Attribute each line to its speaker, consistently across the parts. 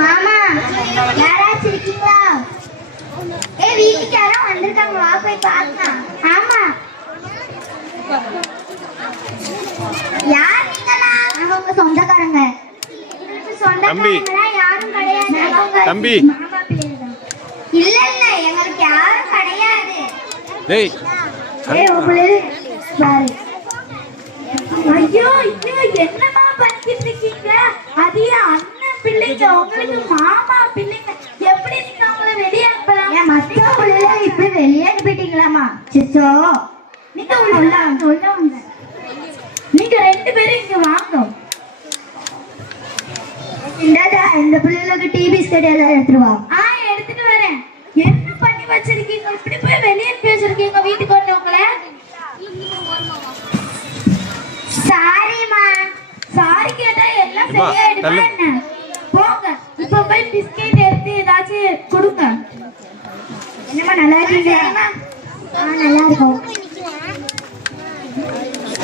Speaker 1: மாமா யாராச்சும் இருக்கீங்களா? ஏ வீட்டுக்கு யாரோ வந்திருக்காங்க. வா போய் பார்க்கலாம். ஆமா. யார் நீங்களா நாங்க உங்க சொந்தக்காரங்க. சொந்தக்காரங்களா யாரும் கிடையாது.
Speaker 2: தம்பி.
Speaker 1: இல்ல இல்ல. எங்களுக்கு யாரும் கிடையாது.
Speaker 2: டேய்.
Speaker 1: ஏய் உங்களே பாரு.
Speaker 3: ஐயோ ஐயோ என்னமா பண்ணிட்டு இருக்கீங்க? அது பிள்ளைங்க உங்களுக்கு மாமா பிள்ளைங்க எப்படி நீங்க அவங்கள வெளியே அனுப்பலாம்
Speaker 1: ஏன் மத்த இப்படி வெளியே அனுப்பிட்டீங்களாமா சிச்சோ
Speaker 3: நீங்க உள்ள வாங்க, உள்ள வாங்க. நீங்க ரெண்டு பேரும் இங்க வாங்க.
Speaker 1: இந்தாடா இந்த பிள்ளைகளுக்கு டீ பிஸ்கட் ஏதாவது எடுத்துட்டு வா.
Speaker 3: ஆ எடுத்துட்டு வரேன். என்ன பண்ணி வச்சிருக்கீங்க? இப்படி போய் வெளியே அனுப்பி வச்சிருக்கீங்க வீட்டுக்கு வந்தவங்கள
Speaker 1: சாரிம்மா
Speaker 3: சாரி கேட்டா எல்லாம் சரியாயிடுமா. என்ன? இப்ப போய் பிஸ்கெட் எடுத்து ஏதாச்சும் கொடுங்க.
Speaker 1: என்னம்மா நல்லா இருக்கீங்களா ஆ நல்லா இருக்கோம்.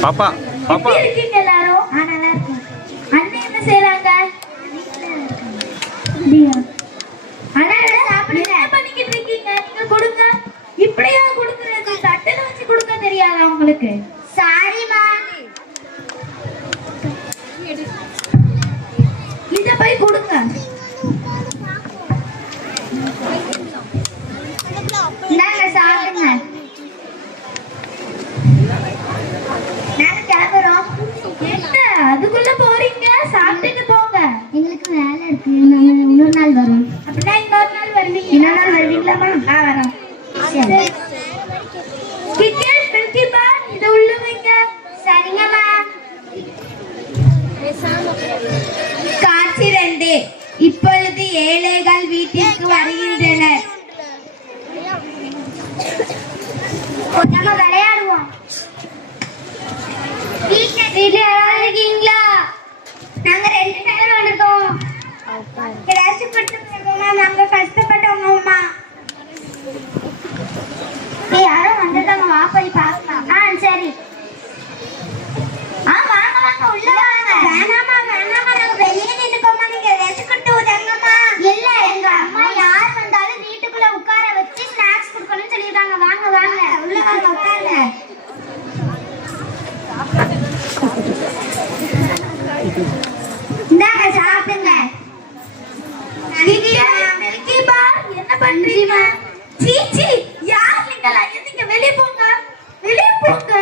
Speaker 2: பாப்பா பாப்பா.
Speaker 3: இருக்கீங்க எல்லாரும்?
Speaker 1: ஆ நல்லா இருக்கோம்.
Speaker 3: அண்ணன் என்ன செய்றாங்க? அண்ணா என்ன பண்ணிக்கிட்டு இருக்கீங்க? நீங்க கொடுங்க. இப்படியா கொடுக்குறது? தட்டுல வச்சு கொடுக்க தெரியாதா உங்களுக்கு?
Speaker 1: சாரிம்மா
Speaker 3: இத போய் கொடுங்க
Speaker 1: இந்தாங்க சாப்பிடுங்க நாங்க கிளம்புறோம்
Speaker 3: என்ன அதுக்குள்ள போறீங்க சாப்பிட்டுட்டு போங்க
Speaker 1: எங்களுக்கு வேலை இருக்கு நாங்க இன்னொரு நாள் வரோம்
Speaker 3: அப்படின்னா இன்னொரு நாள் வருவீங்க
Speaker 1: இன்னொரு நாள் வருவீங்களாம்மா
Speaker 3: ஆ வரோம்
Speaker 1: சரி
Speaker 3: கிக்கெட் மில்கி பார் இத உள்ள வைங்க
Speaker 1: சரிங்கம்மா
Speaker 3: காட்சி ரெண்டு இப்பொழுது ஏழைகள் வீட்டிற்கு வருகின்றனர்.
Speaker 1: நம்ம விளையாடுவோம். வீட்டுல வீட்டுல யாராவது இருக்கீங்களா? நாங்க ரெண்டு பேரும் வந்திருக்கோம். ஏதாச்சும் கொடுத்துருக்கோமா நாங்க கஷ்டப்பட்டவங்க அம்மா ஏய், யாரோ வந்திருக்காங்க. வா போய் பார்க்கலாம். ஆ சரி ஆ வாங்க வாங்க உள்ள வாங்க வேணாமா வேணாமா நாங்க வெளியே நின்னுக்கோமா நீங்க ஏதாச்சும் கொடுத்து உதங்கம்மா இல்ல எங்க அம்மா யார் வந்தாலும் வீட்டுக்குள்ள உட்கார வச்சு ஸ்நாக்ஸ் கொடுக்கணும்னு சொல்லிருக்காங்க வாங்க வாங்க உள்ள வாங்க உட்காருங்க இந்தாங்க சாப்பிடுங்க
Speaker 3: கிக்கெட் மில்கி பார் என்ன பண்றீங்க சீ சீ யார் நீங்களா எதுங்க வெளிய போங்க வெளிய போங்க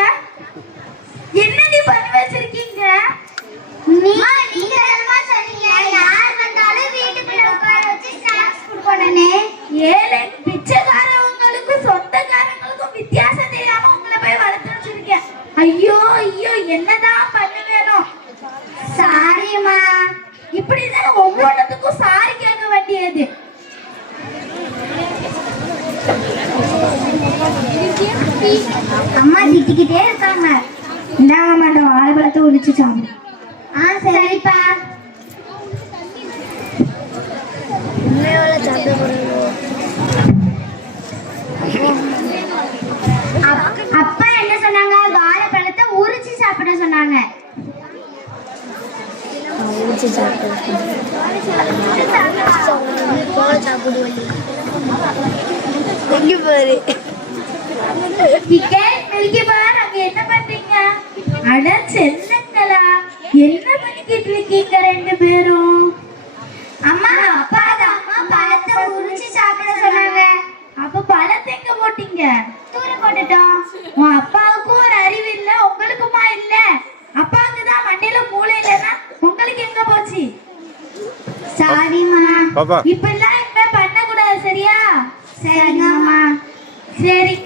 Speaker 3: என்னடி பண்ணி வச்சிருக்கீங்க
Speaker 1: நீங்க நீங்க என்னமா சொன்னீங்க யார் வந்தாலும் வீட்டுக்குள்ள உட்கார வச்சு ஸ்நாக்ஸ் கொடுக்கணும்னு
Speaker 3: ஏழை பிச்சைக்காரவங்களுக்கும் சொந்தக்காரங்களுக்கும் வித்தியாசம் தெரியாம உங்களை போய் வளர்த்து வச்சிருக்கேன் ஐயோ ஐயோ என்னதான் பண்ண வேணும்
Speaker 1: சாரிம்மா
Speaker 3: இப்படிதான் ஒவ்வொன்றுத்துக்கும் சாரி கேட்க வேண்டியது
Speaker 1: அம்மா திட்டிக்கிட்டே இருக்காங்க இந்தாங்க மாட்டோம் வாழைப்பழத்தை ஒழிச்சு சாப்பிடு ஆ சரிப்பா. அப்- அப்பா என்ன சொன்னாங்க? வாழைப்பழத்தை உரிச்சு சாப்பிட சொன்னாங்க.
Speaker 3: பார்.
Speaker 2: பாப்பா.
Speaker 3: இப்ப எல்லாம் இனிமே பண்ண கூடாது சரியா
Speaker 1: சரிங்கம்மா
Speaker 3: சரி.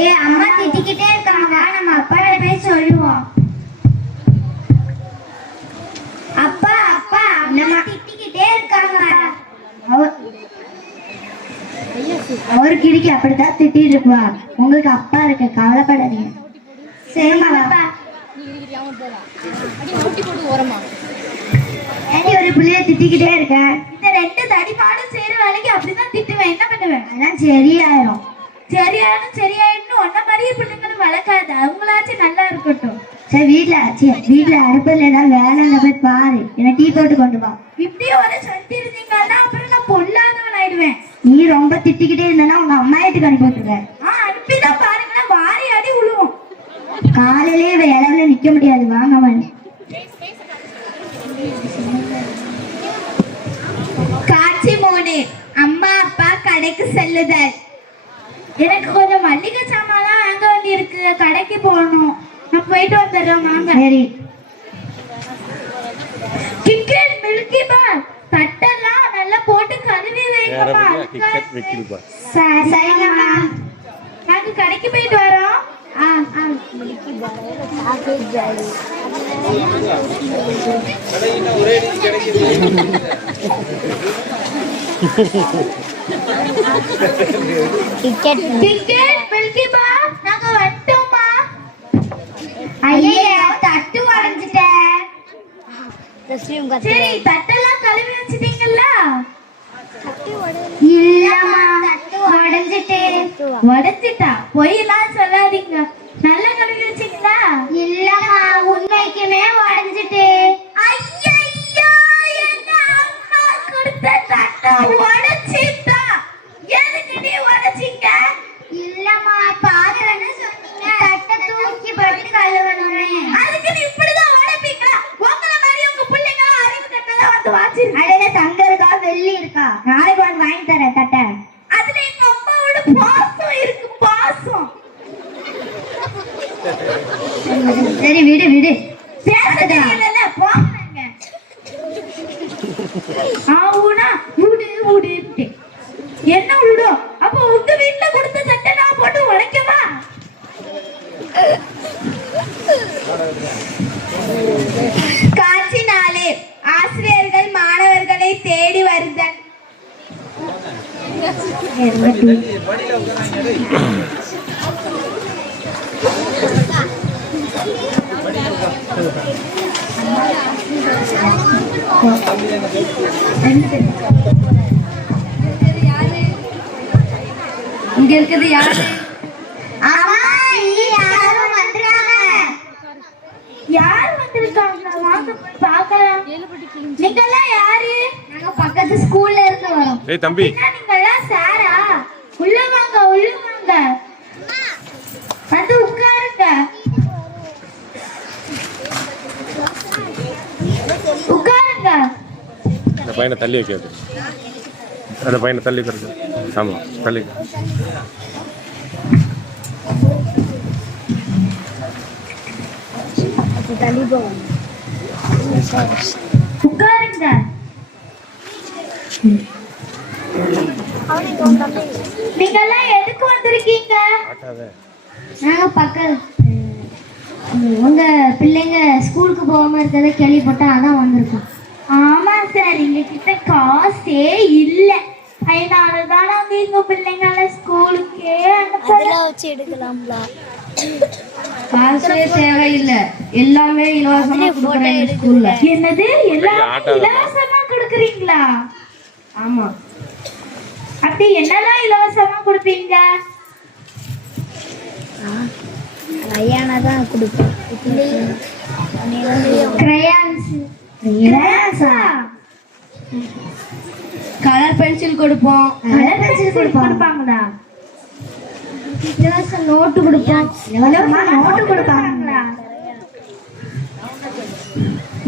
Speaker 1: ஏ அம்மா திட்டிக்கிட்டே இருக்காங்க. வா நம்ம அப்பாட்ட போய் சொல்லுவோம். அப்பா அப்பா நம்ம திட்டிக்கிட்டே இருக்காங்க. அவர் அவர் கிடிக்கு அப்படித்தான் திட்டிட்டு இருக்குவா உங்களுக்கு அப்பா இருக்கு கவலைப்படாதீங்க. சரிம்மா ஒரு பிள்ளைய திட்டிக்கிட்டே இருக்க?
Speaker 3: இந்த ரெண்டு தடிமாடும் செய்யற வேலைக்கு அப்படிதான் திட்டுவேன். என்ன பண்ணுவேன்?
Speaker 1: அதான் சரியாயிரும்.
Speaker 3: சரியான சரியாயின்னு ஒன்ன மாதிரியே பிள்ளைங்களும் வளர்க்காது. அவங்களாச்சும் நல்லா இருக்கட்டும்.
Speaker 1: சரி வீட்ல சரி வீட்ல அடுப்புல ஏதாவது வேலை போய் பாரு. என்ன டீ போட்டு கொண்டு வா.
Speaker 3: இப்படியே வர சொல்லி இருந்தீங்கன்னா அப்புறம் நான் பொல்லாதவன் ஆயிடுவேன்
Speaker 1: நீ ரொம்ப திட்டிக்கிட்டே இருந்தனா உங்க அம்மா வீட்டுக்கு அனுப்பி விட்டுருவேன்.
Speaker 3: ஆ அனுப்பிதான் பாருங்க.
Speaker 1: காலையிலே இளவுல நிக்க முடியாது. வாங்க மணி
Speaker 3: காட்சி மூணு அம்மா அப்பா கடைக்கு செல்லுதல். எனக்கு கொஞ்சம் மல்லிகை சாமான்லாம் வாங்க வேண்டி இருக்கு கடைக்கு போகணும். நான் போயிட்டு வந்துடுறேன். வாங்க.
Speaker 1: சரி.
Speaker 3: கிக்கெட் மில்கி பார் தட்டெல்லாம் நல்லா போட்டு கழுவி வைங்கப்பா.
Speaker 2: கிரிக்கெட்
Speaker 1: சரிங்கம்மா
Speaker 3: நாங்க கடைக்கு போயிட்டு வரோம். கிக்கெட் மில்கி பார் நாங்க வந்துட்டோம்மா
Speaker 1: ஐயே தட்டு உடஞ்சிட்டேன்
Speaker 3: சரி தட்டெல்லாம் கழுவி வச்சிட்டீங்கல்ல?
Speaker 1: இல்லம்மா. உடஞ்சிட்டு
Speaker 3: உடைச்சிட்டா பொய்யெல்லாம் சொல்லாதீங்க. நல்லா கழுவி வச்சீங்களா?
Speaker 1: இல்லம்மா உண்மைக்குமே உடஞ்சிட்டு
Speaker 3: ஐயையோ, எங்க அம்மா கொடுத்த தட்டை உடைச்சிட்டா. எதுக்கு நீ உடைச்சீங்க?
Speaker 1: இல்லம்மா பாக்குறேன்னு சொன்னீங்க தட்டை தூக்கி போட்டு கழுவணும்னு
Speaker 3: அதுக்கு நீ இப்படிதான் உடைப்பீங்களா? உங்கள மாதிரி உங்க பிள்ளைங்கலாம் அறிவு கெட்டதா வந்து வாச்சிருக்கு.
Speaker 1: அடையில தங்கம் இருக்கா வெள்ளி இருக்கா நாளைக்கு உனக்கு வாங்கி தரேன் தட்டை
Speaker 3: அதுல எங்க அம்மாவோட பாசம் இருக்கு, பாசம்.
Speaker 1: சரி விடு விடு
Speaker 3: பேச தெரியலல்ல, போங்க. ஆ, ஊனா, ஊடு, என்ன விடும் அப்போ உங்க வீட்டுல கொடுத்த சட்டை நான் போட்டு உழைக்கவா காட்சி ஆசிரியர்கள் மாணவர்களை தேடி வருதல். இங்க இருக்குது யாரு? யார் வந்திருக்காங்க? வாங்க பார்க்கலாம். நீங்கெல்லாம் யாரு?
Speaker 1: நாங்க பக்கத்து ஸ்கூல்ல இருந்து வரோம்
Speaker 2: டேய் தம்பி. பையனை தள்ளி வைக்காது அந்த பையனை தள்ளி தருது ஆமாம் தள்ளி
Speaker 3: உட்காருங்க நீங்கெல்லாம் எதுக்கு வந்திருக்கீங்க?
Speaker 1: நாங்க பக்கத்து உங்க பிள்ளைங்க ஸ்கூலுக்கு போகாம இருக்கிறத கேள்விப்பட்டா அதான் வந்திருக்கோம்.
Speaker 3: ஆமா சார் எங்க கிட்ட காசே இல்ல. அதனாலதான் நாங்க எங்க பிள்ளைங்கள ஸ்கூலுக்கே அனுப்பல.
Speaker 1: காசே தேவையில்லை. எல்லாமே இலவசமா கொடுக்குறாங்க ஸ்கூல்ல.
Speaker 3: என்னது? எல்லாமே. இலவசமா கொடுக்குறீங்களா?
Speaker 1: ஆமா.
Speaker 3: அப்படி என்னெல்லாம் இலவசமா கொடுப்பீங்க?
Speaker 1: தான் கொடுப்பேன். கிரையான்ஸ்
Speaker 3: கிராஸா?
Speaker 1: கலர் பென்சில் கொடுப்போம்.
Speaker 3: கலர் பென்சில் கொடுப்பாங்களா?
Speaker 1: இலவச நோட்டு கொடுப்போம். இலவசமா நோட்டு கொடுப்பாங்களா?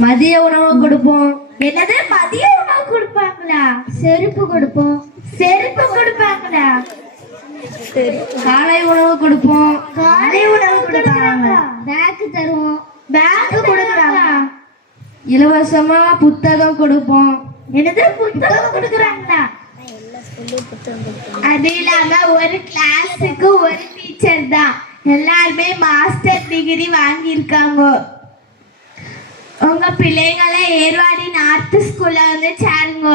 Speaker 1: மதிய உணவு கொடுப்போம்.
Speaker 3: என்னது? மதிய உணவு கொடுப்பாங்களா?
Speaker 1: செருப்பு கொடுப்போம்.
Speaker 3: செருப்பு கொடுப்பாங்களா?
Speaker 1: காலை உணவு கொடுப்போம்.
Speaker 3: காலை உணவு கொடுப்பாங்களா
Speaker 1: பேக்கு தருவோம்.
Speaker 3: பேக் கொடுக்குறாங்களா?
Speaker 1: இலவசமா புத்தகம் கொடுப்போம்.
Speaker 3: என்னது? புத்தகம் கொடுக்குறாங்களா? அது இல்லாம ஒரு கிளாஸுக்கு ஒரு டீச்சர் தான். எல்லாருமே மாஸ்டர் டிகிரி வாங்கியிருக்காங்க. உங்க பிள்ளைங்களை ஏர்வாடி நார்த் ஸ்கூல்ல வந்து சேருங்க.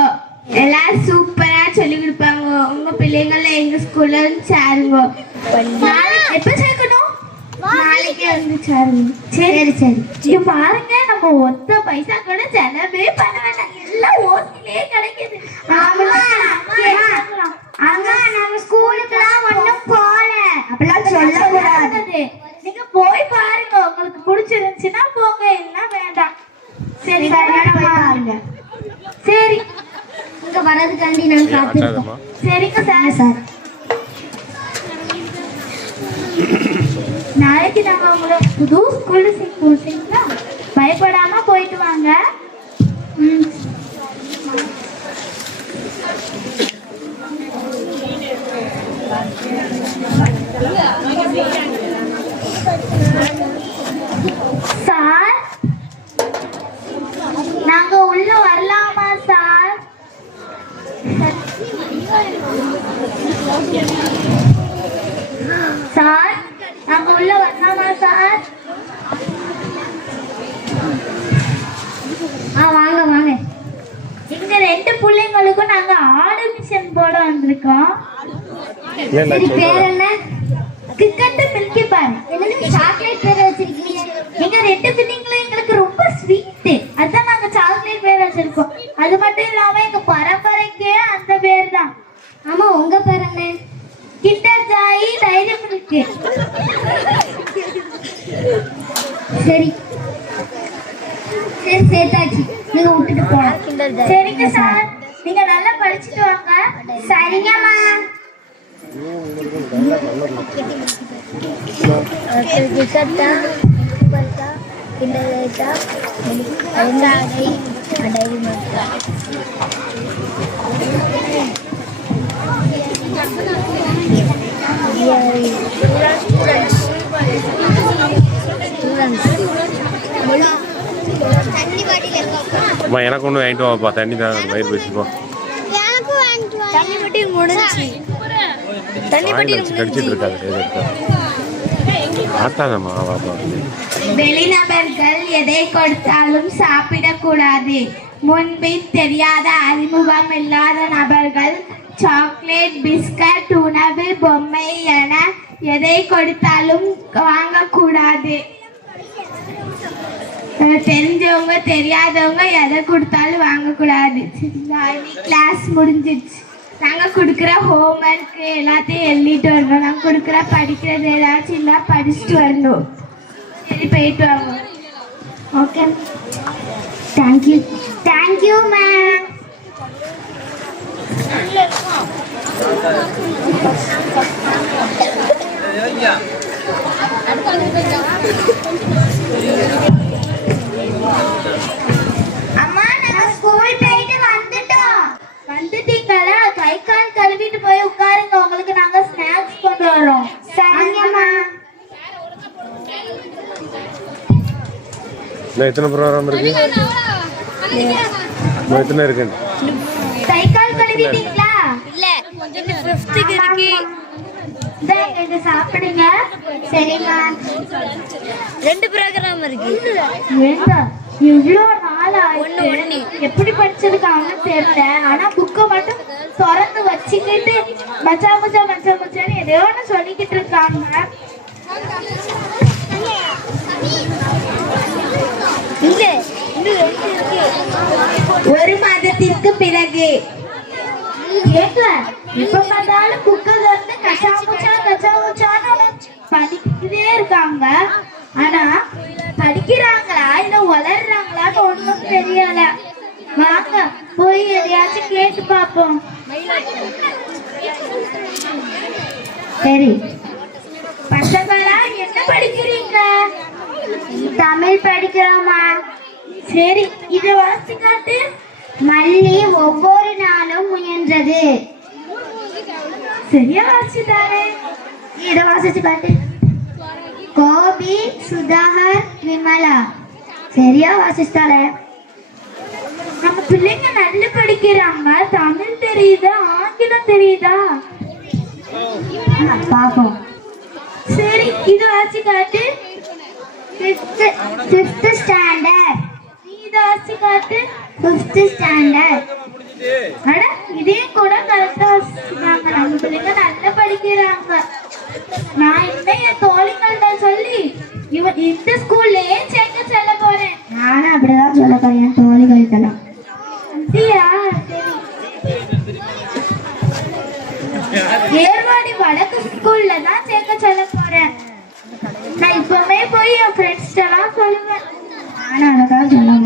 Speaker 3: எல்லாரும் சூப்பரா சொல்லி கொடுப்பாங்க. உங்க பிள்ளைங்களை எங்க ஸ்கூல்ல சேருங்க. எப்ப சேர்க்கணும்? நாளைக்கு வந்து சேருங்க. சரி சரி. இங்க பாருங்க நம்ம ஒத்த பைசா கூட செலவே பண்ண வேண்டாம் எல்லாம் ஓசிலே கிடைக்குது. அங்க நம்ம ஸ்கூலுக்குலாம் ஒண்ணும் போல. அப்படிலாம் சொல்லக்கூடாது. நீங்க போய் பாருங்க உங்களுக்கு பிடிச்சிருந்துச்சுன்னா போங்க இல்லைன்னா வேண்டாம். சரி பாருங்க. சரி.
Speaker 1: இங்க வரதுக்காண்டி நான் காத்திருக்கோம்
Speaker 3: சரிங்க சார்.
Speaker 1: சார்?
Speaker 3: நாளைக்கு நாங்க உங்களை புது ஸ்கூல்ல சேர்ப்போம் சரிங்களா? பயப்படாம போயிட்டு வாங்க. ம். சார் நாங்க உள்ள வரலாமா சார்? சார் நாங்க உள்ள வரலாமா சார்
Speaker 1: ஆ வாங்க வாங்க.
Speaker 3: இங்க ரெண்டு பிள்ளைங்களுக்கும் நாங்க ஆடு மிஷன் போட வந்திருக்கோம்.
Speaker 1: சரி பேர் என்ன?
Speaker 3: கிரிக்கெட் மில்கி பார்
Speaker 1: என்னது? சாக்லேட் பேர் வச்சிருக்கீங்க.
Speaker 3: எங்க ரெண்டு பிள்ளைங்களும் எங்களுக்கு ரொம்ப ஸ்வீட் அதான் நாங்க சாக்லேட் பேர் வச்சிருக்கோம். அது மட்டும் இல்லாம எங்க பரம்பரைக்கே அந்த பேர் தான்.
Speaker 1: ஆமா உங்க பேர் என்ன?
Speaker 3: கிண்டர்
Speaker 1: சரி சரி சேர்த்தாச்சு நீங்க விட்டுட்டு போலாம்
Speaker 3: சரிங்க சார் நீங்க நல்லா படிச்சுட்டு வாங்க
Speaker 1: சரிங்கம்மா
Speaker 2: அம்மா எனக்கு ஒன்று வாங்கிட்டு வாப்பா தண்ணி தான் வயிறு பேசிப்போ
Speaker 1: தண்ணி மட்டும் முடிஞ்சு தண்ணி
Speaker 2: வாங்கி வச்சு கடிச்சிட்டு இருக்காது எது எடுத்தா ஆட்டாதம்மா வாப்பா
Speaker 3: வெளிநபர்கள் எதை கொடுத்தாலும் சாப்பிடக்கூடாது. முன்பின் தெரியாத அறிமுகம் இல்லாத நபர்கள் சாக்லேட் பிஸ்கட் உணவு பொம்மை என எதை கொடுத்தாலும் வாங்கக்கூடாது. தெரிஞ்சவங்க தெரியாதவங்க எதை கொடுத்தாலும் வாங்கக்கூடாது சரிங்களா கிளாஸ் முடிஞ்சிடுச்சு நாங்கள் கொடுக்குற ஹோம்ஒர்க் எல்லாத்தையும் எழுதிட்டு வரணும் நாங்கள் கொடுக்குற படிக்கிறது ஏதாச்சும் இல்லை படிச்சுட்டு வரணும் சரி போயிட்டு வாங்க
Speaker 1: ஓகே தேங்க்யூ தேங்க்யூ மேம்
Speaker 3: அம்மா கழுவிட்டு போய் உட்காருங்க. உங்களுக்கு நாங்கள் ஸ்நாக்ஸ் கொண்டு வரோம்.
Speaker 1: சரிங்கம்மா
Speaker 2: இன்னும் எத்தனை ப்ரோக்ராம் இருக்கு? இன்னும் எத்தனை இருக்கு?
Speaker 3: கை கால் கழுவிட்டீங்களா?
Speaker 1: இல்ல. ஃபிஃப்த்துக்கு இருக்கு.
Speaker 3: இந்தாங்க, இதை சாப்பிடுங்க.
Speaker 1: சரிம்மா ரெண்டு ப்ரோக்ராம் இருக்கு.
Speaker 3: ஏங்க இவ்வளோ நாள் ஆயிடுச்சு. எப்படி படிச்சிருக்காங்கன்னு தெரியல. ஆனா புக்கை மட்டும் திறந்து வச்சுக்கிட்டு மச்சா மச்சா மச்சா மச்சான்னு எதையோ ஒன்று சொல்லிக்கிட்டு இருக்காங்க. ஒரு மாதத்திற்கு பிறகு. இப்ப பார்த்தாலும் புக்கை திறந்து கச்சா முச்சா கச்சா முச்சான்னு படிக்கிட்டே இருக்காங்க. ஆனா படிக்கிறாங்களா? இல்ல வளர்றாங்களான்னு ஒண்ணும் தெரியல. வாங்க போய் எதையாச்சும் கேட்டு பார்ப்போம். சரி. பசங்களா என்ன படிக்கிறீங்க?
Speaker 1: தமிழ் படிக்கிறோமா
Speaker 3: சரி இதை வாசி காட்டு
Speaker 1: மல்லி ஒவ்வொரு நாளும் முயன்றது.
Speaker 3: சரியா வாசிட்டாரே
Speaker 1: இதை வாசிச்சு காட்டு. கோபி சுதாகர் விமலா. சரியா வாசிச்சிட்டாளே
Speaker 3: நம்ம பிள்ளைங்க நல்லா படிக்கிறாங்க. தமிழ் தெரியுதா? ஆங்கிலம் தெரியுதா?
Speaker 1: பாப்போம்
Speaker 3: சரி இது வாசி காட்டு.
Speaker 1: ஃபிஃப்த் ஸ்டாண்டர்ட்
Speaker 3: நீ இதை வாசி காட்டு.
Speaker 1: Fifth standard
Speaker 3: Nó
Speaker 4: nói: "Có?